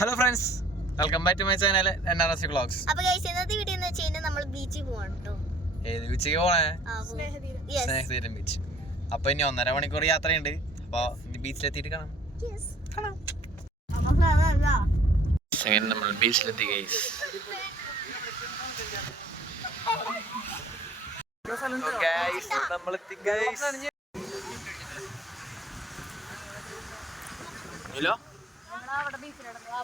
Welcome back to my channel N R S vlogs അപ്പൊ guys ഇന്നത്തെ video എന്ന് വെച്ച് കഴിഞ്ഞാൽ നമ്മൾ ബീച്ചിൽ പോവാണ് കേട്ടോ ഏത് ബീച്ചിൽ പോണേ? യെസ് സ്നേഹതീരം. ബീച്ച് അപ്പൊ ഇനി ഒന്നര മണിക്കൂർ യാത്രയുണ്ട്. അപ്പൊ ബീച്ചിലെത്തിയിട്ട് കാണാം. അങ്ങനെ നമ്മൾ ബീച്ചിലെത്തി ഗൈസ് ഗൈസ് ഹലോ അവിടെ ബീച്ചിലിടുന്നത് ആ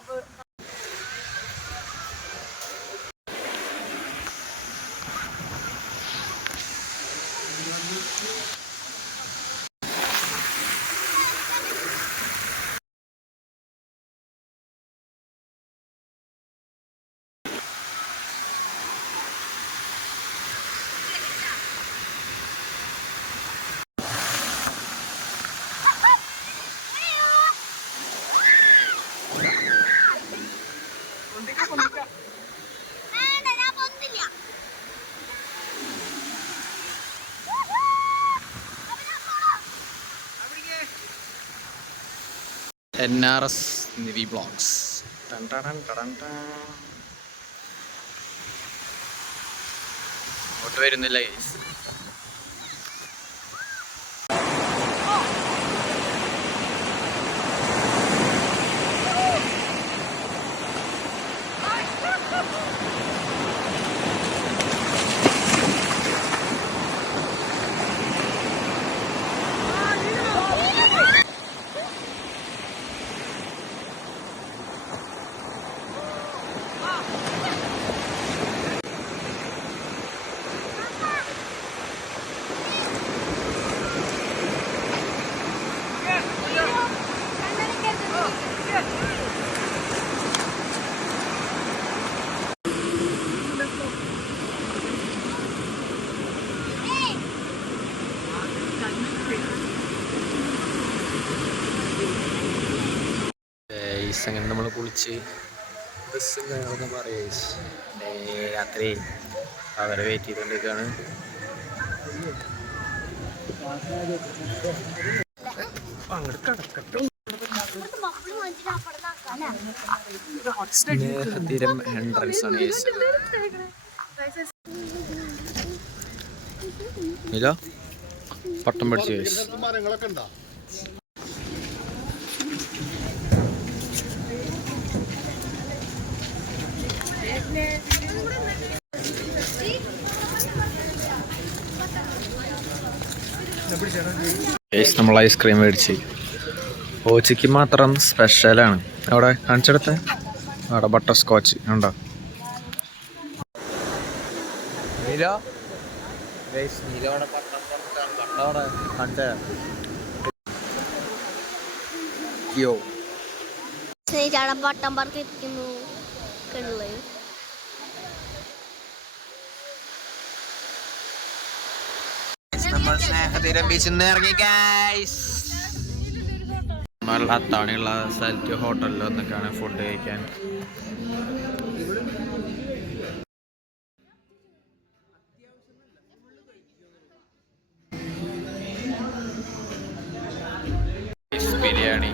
N R S Nivi blogs അങ്ങോട്ട് വരുന്നില്ല ഗൈസ് അങ്ങനെ നമ്മൾ കുളിച്ച് ബസ്സും കാര്യങ്ങളൊക്കെ പറയുക രാത്രി അവരെ വെയിറ്റ് ചെയ്തുകൊണ്ടിരിക്കുകയാണ് സ്നേഹതീരം എൻട്രൻസ് ആണ് ഇല്ല പട്ടം പഠിച്ച നമ്മൾ ഐസ്ക്രീം മേടിച്ച്. ഓച്ചിക്ക് മാത്രം സ്പെഷ്യലാണ്. അവിടെ കാണിച്ചെടുത്ത്? അവിടെ ബട്ടർ സ്കോച്ച് ഉണ്ടോ? യോ പട്ടം പറത്തിരിക്കുന്നു. നമ്മൾ സ്നേഹതീരം ബീച്ചിൽ നിന്ന് ഇറങ്ങി ഗൈസ് നമ്മൾ അത്താണിയുള്ള സ്ഥലത്ത് ഹോട്ടലിൽ വന്നൊക്കെയാണ് ഫുഡ് കഴിക്കാൻ. ബിരിയാണി.